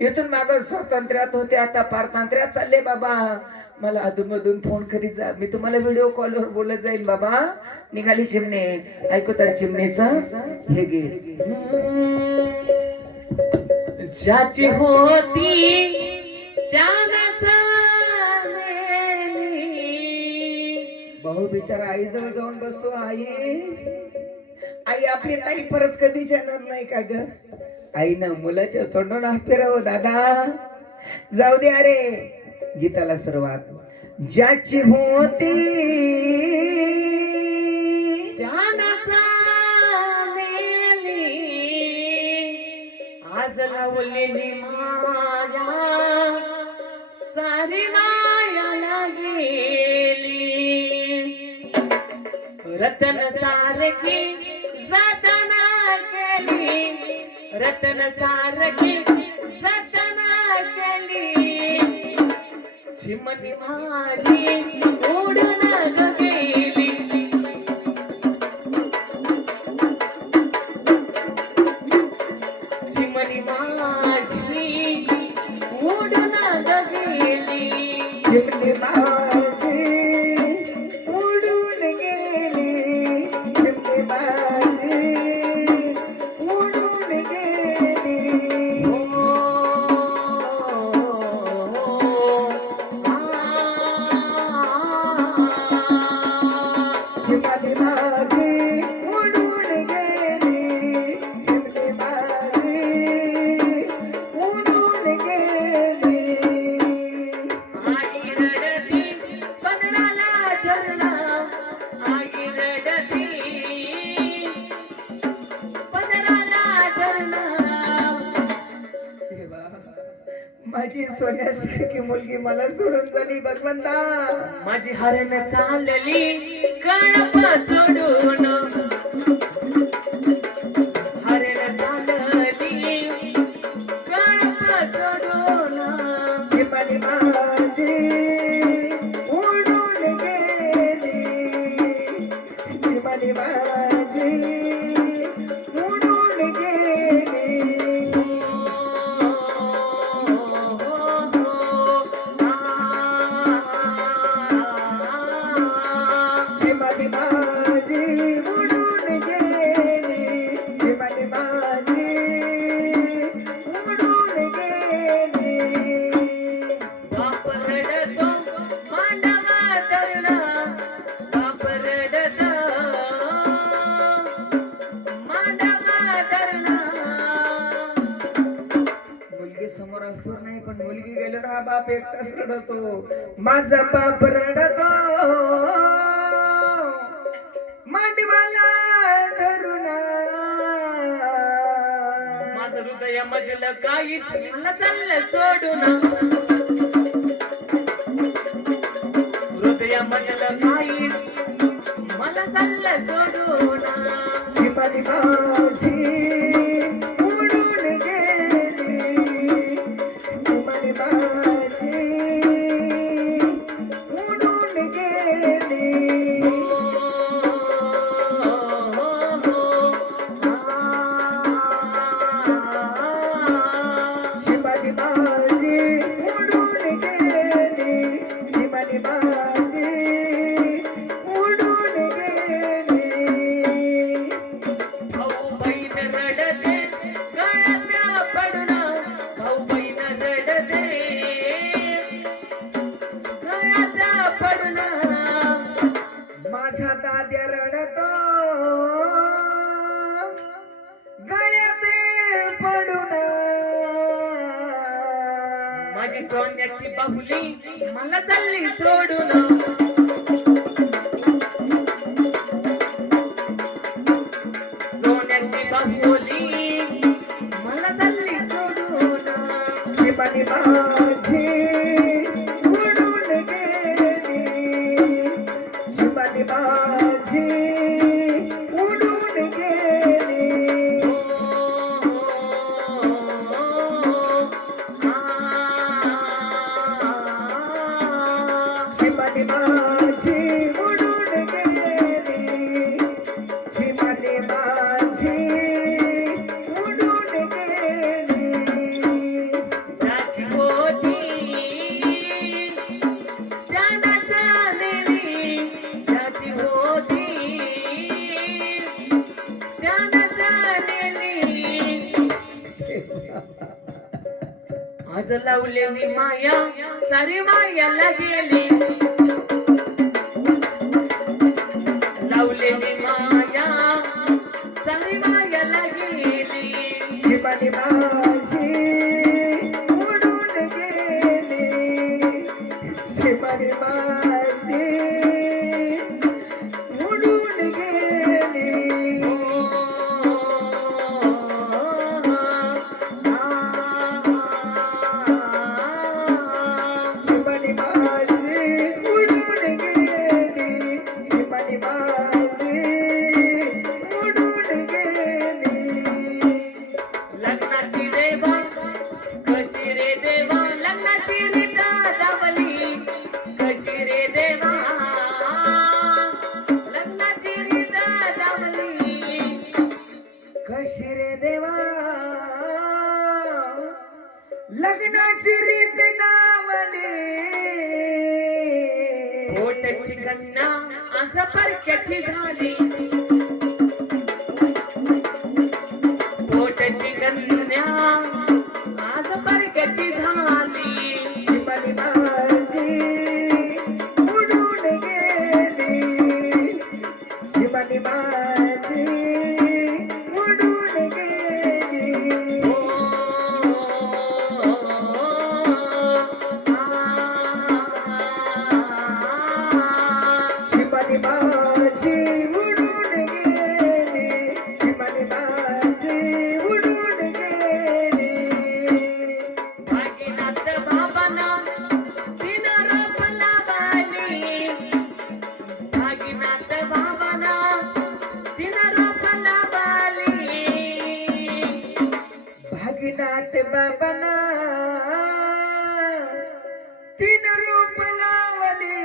इथून माग स्वातंत्र्यात होते, आता पारतंत्र्यात चालले बाबा. मला अधूनमधून फोन करीत जा, मी तुम्हाला व्हिडिओ कॉलवर बोलत जाईल बाबा. निघाली चिमणे, ऐकू तर चिमणेचा हे गे. ज्याची होती त्यानंच भाऊ बिचारा आई जवळ जाऊन बसतो. आई आई आपली ताई परत कधीच येणार नाही का ग? आई ना मुलाच्या तोंडून हात फिरव दादा. जाऊ दे अरे, गीताला सुरुवात. ज्याची होती त्यानंच मेली, आज लावलेली माझ्या सारी मायाला गेली. रतन सारखी जतना केली, रतन सारखी जतना केली. चिमणी माझी उडून गेली, चिमणी माझी उडून गेली. चिमणी माझी उडून गेली, चिमणी माझी उडून गेली. चिमणी माझी उडून गेली, चिमणी माझी उडून गेली. आई रडती पदराला धरला, आई रडती पदराला धरला. माझी सोन्यासारखी मुलगी मला सोडून झाली भगवंता. माझी हरण चालली कळप सोडून, हरण चालली कळप सोडून. चिमणी माझी उडून गेली, चिमणी माझी उडून गेली. चिमणी माझी उडून गेली, चिमणी माझी उडून गेली. बाप रडतो मांडवा धरला, बाप रडतो मांडवा धरला. मुलगी समोर असू नाही, पण मुलगी गेल्यावर हा बाप एकटाच रडतो. माझा बाप रडतो मांडवाला धरून. माझं हृदयामधलं काहीच मला चाललं सोडून, हृदयामधलं काहीच मला चाललं सोडून. चिमणी माझी उडून गेली, चिमणी माझी उडून गेली. चिमणी माझी उडून गेली, चिमणी माझी उडून गेली. भाऊ बहीण रडते गळ्यात पडून, भाऊ बहीण रडते गळ्यात पडून. माझा दाद्या रडतो गळ्यात पडून. माझी सोन्याची बाहुली मला चालली सोडून, सोन्याची बाहुली मला चालली सोडून. चिमणी माझी उडून गेली, चिमणी माझी उडून गेली. चिमणी माझी उडून गेली, चिमणी माझी उडून गेली. आज लावलेली माया सारी मायाला गेली, लावलेली माया सारी मायाला गेली. शिपाली माझी उडून गेली, शिपाली माझी उडून गेली. शिपाली माझी उडून गेली, शिपाली माझी उडून गेली. लग्नाची देवा कशी रे देवा, लग्नाची रीता दाबली कशी रे देवा, लग्नाची रीता दाबली. कशी रे देवा लग्नाची रीत नावली. पोटाची कन्या आज परक्याची झाली, पोटाची कन्या आज परक्याची झाली. शिपाली माझी उडून गेली, शिपाली माझी उडून गेली. शिपाली माझी उडून गेली, शिपाली माझी उडून गेली. भागीनाथ बाबांना तीन रोप लावली, भागीनाथ बाबांना तीन रोप लावली. भागीनाथ बाबांना तीन रूप लावली.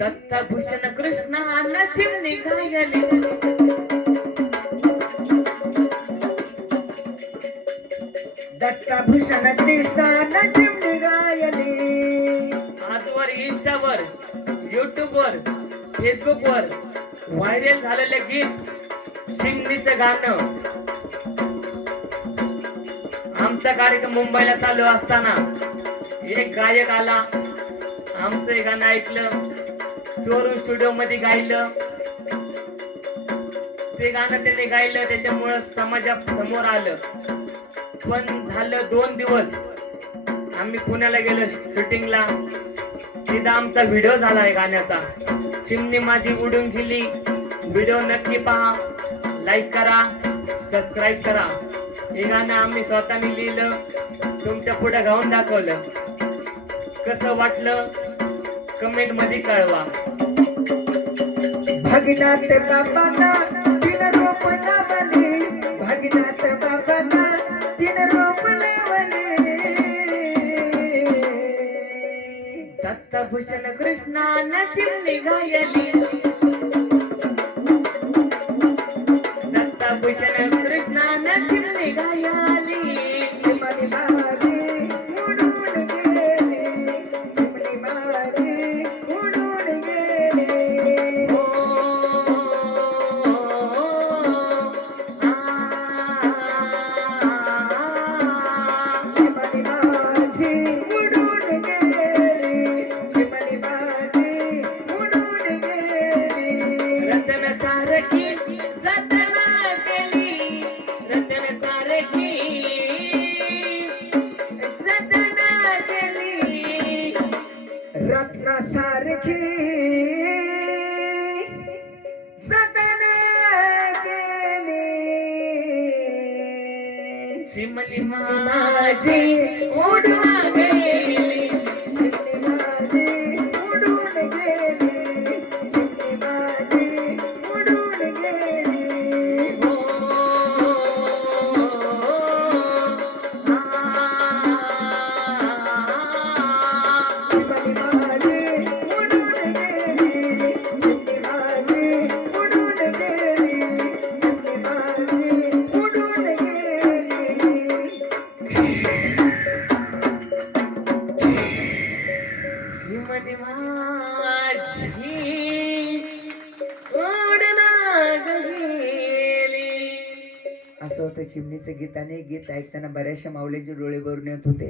दत्तभूषण कृष्णानं चिमणी गायली, दत्तभूषण कृष्णानं चिमणी गायली. आजवर इंस्टावर, युट्यूबवर, फेसबुकवर व्हायरल झालेलं गीत चिमणीचं गाणं. आमचा कार्यक्रम मुंबईला चालू असताना एक गायक आला, आमचं हे गाणं ऐकलं, चोरू स्टुडिओ मध्ये गायलं. ते गाणं त्याने गायलं, त्याच्यामुळं समाजासमोर आलं. पण झालं 2 दिवस आम्ही पुण्याला गेलो शूटिंगला, तिथं आमचा व्हिडिओ झाला आहे गाण्याचा, चिमणी माझी उडून गेली. व्हिडिओ नक्की पहा, लाईक करा, सबस्क्राईब करा. हे गाणं आम्ही स्वतःने लिहिलं, तुमच्या पुढे गाऊन दाखवलं. कसं वाटलं कमेंट मध्ये कळवा. भागीनाथ बाबांना तीन रूप लावली, भागीनाथ बाबांना तीन रूप लावली. दत्तभूषण कृष्णानं चिमणी गायली, दत्तभूषण कृष्णानं चिमणी गायली. शिपाली माझी उडून गेली, शिपाली माझी उडून गेली. शिपाली माझी उडून गेली, शिपाली माझी उडून गेली. रतन सारखी रतन केली, रतन सारखी रतन केली. रत्नासारखी जतन केली. चिमणी माझी उडून गेली, शिपाली माझी उडून गेली, शिपाली माझी उडून गेली. शिपाली माझी उडून गेली, शिपाली माझी उडून गेली, शिपाली माझी उडून चिमणी माझी उडून गेली. असं होतं चिमणीचं गीत आणि गीत ऐकताना बऱ्याचशा माऊलींचे डोळे भरून येत होते.